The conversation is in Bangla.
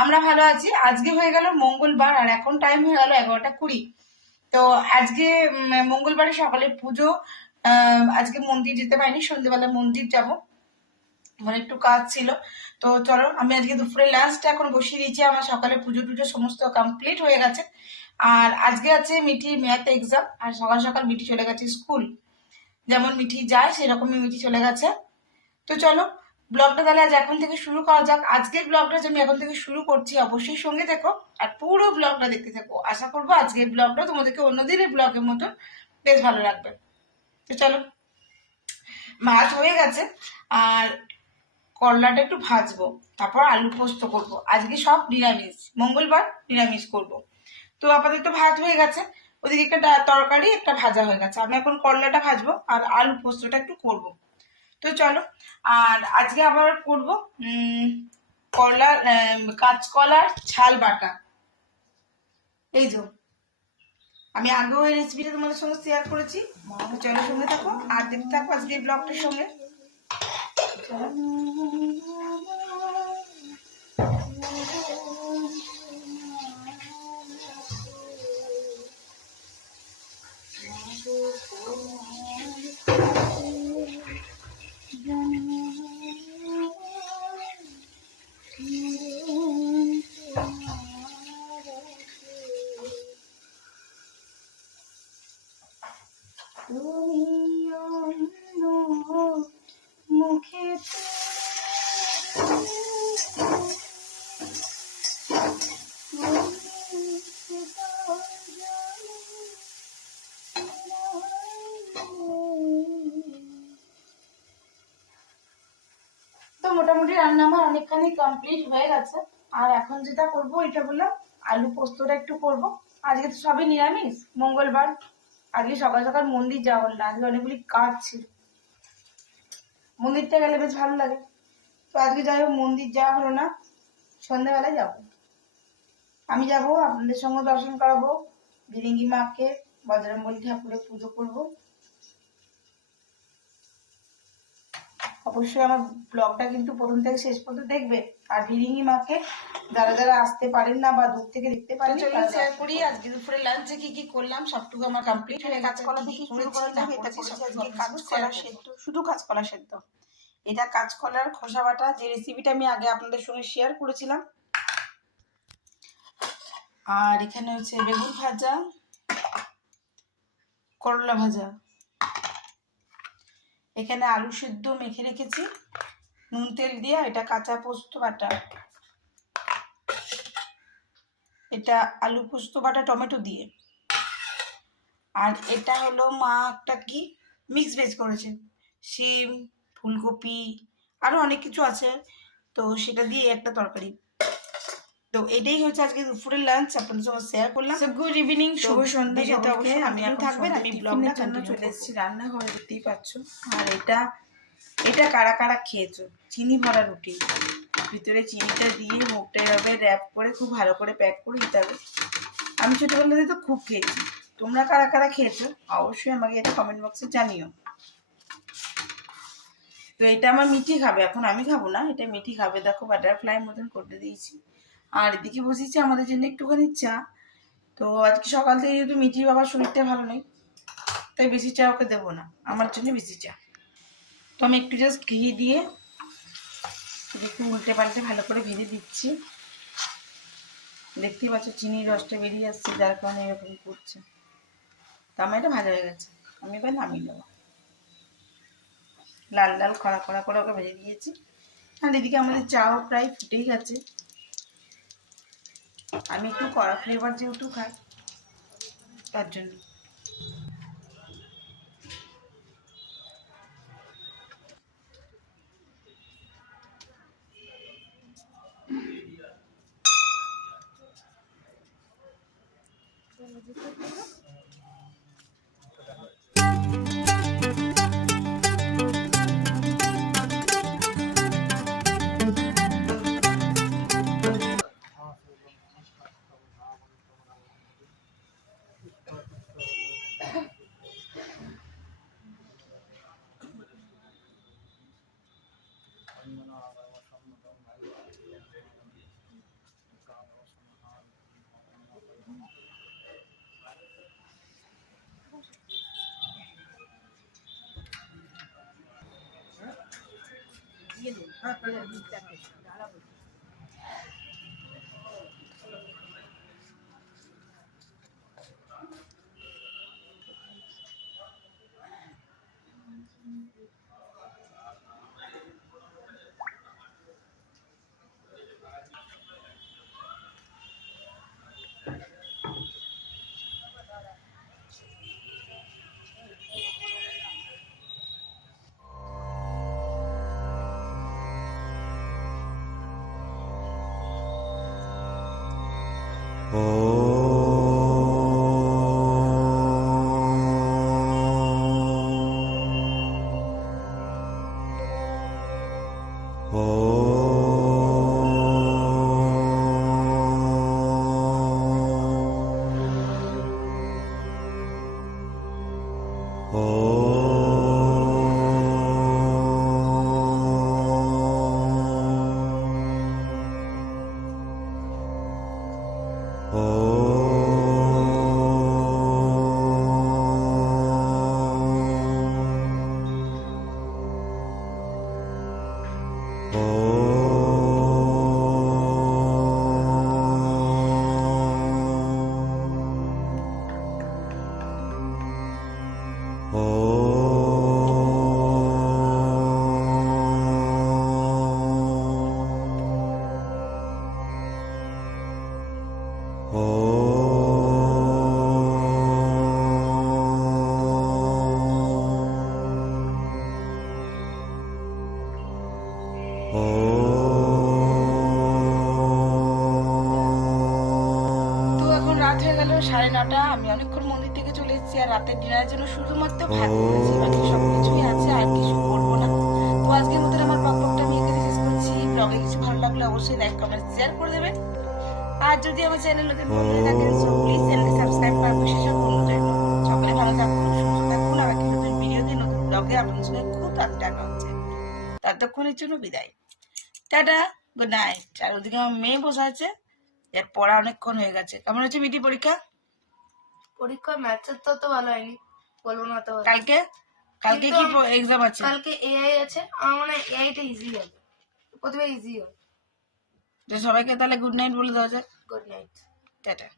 আমরা ভালো আছি। আজকে হয়ে গেল মঙ্গলবার, আর এখন টাইম হয়ে গেল এগারোটা কুড়ি। তো আজকে মঙ্গলবারে সকালে পুজো আজকে মন্দির যেতে পারিনি, সন্ধ্যেবেলা মন্দির যাব। আমার একটু কাজ ছিল। তো চলো, আমি আজকে দুপুরে লাঞ্চটা এখন বসিয়ে দিয়েছি। আমার সকালে পুজো টুজো সমস্ত কমপ্লিট হয়ে গেছে। আর আজকে আছে মিঠি ম্যাথ এক্সাম আর সকাল সকাল মিঠি চলে গেছে স্কুল যেমন মিঠি যায়, সেরকমই মিঠি চলে গেছে। তো চলো ব্লগটা তাহলে আজ এখন থেকে শুরু করা যাক। আজকের ব্লগটা যে আমি এখন থেকে শুরু করছি, অবশ্যই সঙ্গে দেখো আর পুরো ব্লগটা দেখতে থাকো। আশা করব আজকের ব্লগটা তোমাদেরকে অন্যদিনের ব্লগের মতন বেশ ভালো লাগবে। তো চলো মাছ হয়ে গেছে, আর করলাটা একটু ভাজবো, তারপর আলু পোস্ত করব। আজকে সব নিরামিষ, মঙ্গলবার নিরামিষ করব। তো আপাতত ভাত হয়ে গেছে। ওদিকে একটা তরকারি একটা ভাজা হয়ে গেছে। আমি এখন করলাটা ভাজবো আর আলু পোস্তটা একটু করব। তো চলো আর আজকে আবার করব উম, করলার কাঁচকলার ছাল বাটা। এই যে আমি আগেও এই রেসিপিটা তোমাদের সঙ্গে শেয়ার করেছি। চলো সঙ্গে থাকো আর দেখতে থাকো আজকে ব্লগটার সঙ্গে। তো মোটামুটি রান্না আমার অনেকখানি কমপ্লিট হয়ে গেছে। আর এখন যেটা করব, এটা বললাম আলু পোস্তটা একটু করব। আজকে তো সবই নিরামিষ, মঙ্গলবার। আজকে সকাল সকাল মন্দির যাওয়া হলো না, আজকে অনেকগুলি কাজ ছিল। মন্দিরটা গেলে বেশ ভালো লাগে। তো আজকে যাই হোক, মন্দির যাওয়া হলো না, সন্ধ্যাবেলায় যাব। আমি যাব, আপনাদের সঙ্গে দর্শন করাবো, বিরিঙ্গি মাকে বজরঙ্গলী ঠাকুরের পুজো করব। অবশ্যই আমার ব্লগটা কিন্তু প্রথম থেকে শেষ পর্যন্ত দেখবে। আর ভিরিঙ্গি মাকে যারা যারা আসতে পারেন না বা দূর থেকে দেখতে পারেন শেয়ার করি আজকে দুপুরে লাঞ্চে কি কি করলাম সবটুকু আমার কমপ্লিট হয়ে কাঁচকলা থেকে শুরু করেছি করা না এটা করেছি কাঁচকলা সেদ্ধ শুধু কাঁচকলা সেদ্ধ। এটা কাঁচকলার খোসা বাটা যে রেসিপিটা আমি আগে আপনাদের সঙ্গে শেয়ার করেছিলাম। আর এখানে হচ্ছে বেগুন ভাজা করলা ভাজা। এখানে আলু সেদ্ধ মেখে রেখেছি। নুন তেল দিয়ে এটা কাঁচা পোস্ত বাটা। এটা আলু পোস্ত বাটা, টমেটো দিয়ে। আর এটা হলো মা একটা কি? মিক্স ভেজ করেছে। শিম, ফুলকপি আরও অনেক কিছু আছে। তো সেটা দিয়ে একটা তরকারি। তো এটাই হচ্ছে আজকে দুপুরের লাঞ্চ আপনাদের সঙ্গে শেয়ার করলাম। Evening, তো শুভ সন্ধ্যা দেখে অবশ্যই আমি এখন থাকবেন আমি ব্লগটা জন্য চলে এসেছি রান্নাঘরে দেখতেই পাচ্ছ। আর এটা এটা কারা কারা খেয়েছো? চিনি ভরা রুটি। ভিতরে চিনিটা দিয়ে মুখটা এভাবে র্যাপ করে খুব ভালো করে প্যাক করে দিতে হবে। আমি ছোটবেলাতে তো খুব খেয়েছি। তোমরা কারা কারা খেয়েছো? অবশ্যই আমাকে এটা কমেন্ট বক্সে জানিও। তো এটা আমার মিঠি খাবে। এখন আমি খাব না এটা মিঠি খাবে। দেখো বাটারফ্লাই মতন করতে দিয়েছি। আর এদিকে বসেছি আমাদের জন্য একটুখানি চা। তো আজকে সকাল থেকে যেহেতু মিঠির বাবার শরীরটা ভালো নেই, তাই বেশি চা ওকে দেবো না। আমার জন্য বেশি চা। তো আমি একটু জাস্ট ঘি দিয়ে একটু উল্টে পাল্টে ভালো করে ভেজে দিচ্ছি। দেখতেই পাচ্ছ চিনির রসটা বেরিয়ে আসছে, যার কারণে এরকম করছে। তো আমার এটা ভাজা হয়ে গেছে। আমি এবার নামিয়ে নেব। লাল লাল খরা খরা করে ওকে ভেজে দিয়েছি। আর এদিকে আমাদের চাও প্রায় ফুটেই গেছে। আমি একটু কড়া ফ্লেভার যেহেতু খাই তার জন্য। Bây giờ mình. সাড়ে নটা আমি অনেকক্ষণ মন্দির থেকে চলে এসেছি আর রাতের ডিনারের জন্য শুধুমাত্র ভাত করেছি বাকি সব কিছুই আছে আর কিছু করব না। তো আজকের মতন আমার ব্লগটা আমি এখানে শেষ করছি। ব্লগে কিছু ভালো লাগলে অবশ্যই লাইক কমেন্ট শেয়ার করে দেবেন। আর যদি আমার চ্যানেল নতুন বন্ধু থাকেন সো প্লিজ চ্যানেলটি সাবস্ক্রাইব করার বিশেষ অনুরোধ রইল সকলে ভালো থাকুন সুস্থ থাকুন। আর একটি নতুন ভিডিওতে নতুন ব্লগে আপনাদের সঙ্গে খুব তাড়াতাড়ি দেখা হচ্ছে। ততক্ষণের জন্য বিদায়। টাটা গুড নাইট আর ওদিকে আমার মেয়ে বসে আছে এর পড়া অনেকক্ষণ হয়ে গেছে। কেমন হচ্ছে মিটি পরীক্ষা? পরীক্ষা ম্যাথের তো তো ভালো হয়নি বলব না তো কালকে? কালকে কি এক্সাম আছে? কালকে এআই আছে আমার মনে হয় এআইটা ইজি হবে। প্রথমে ইজি হবে। তো সবাইকে তাহলে গুড নাইট বলে দেওয়া যায় গুড নাইট টাটা।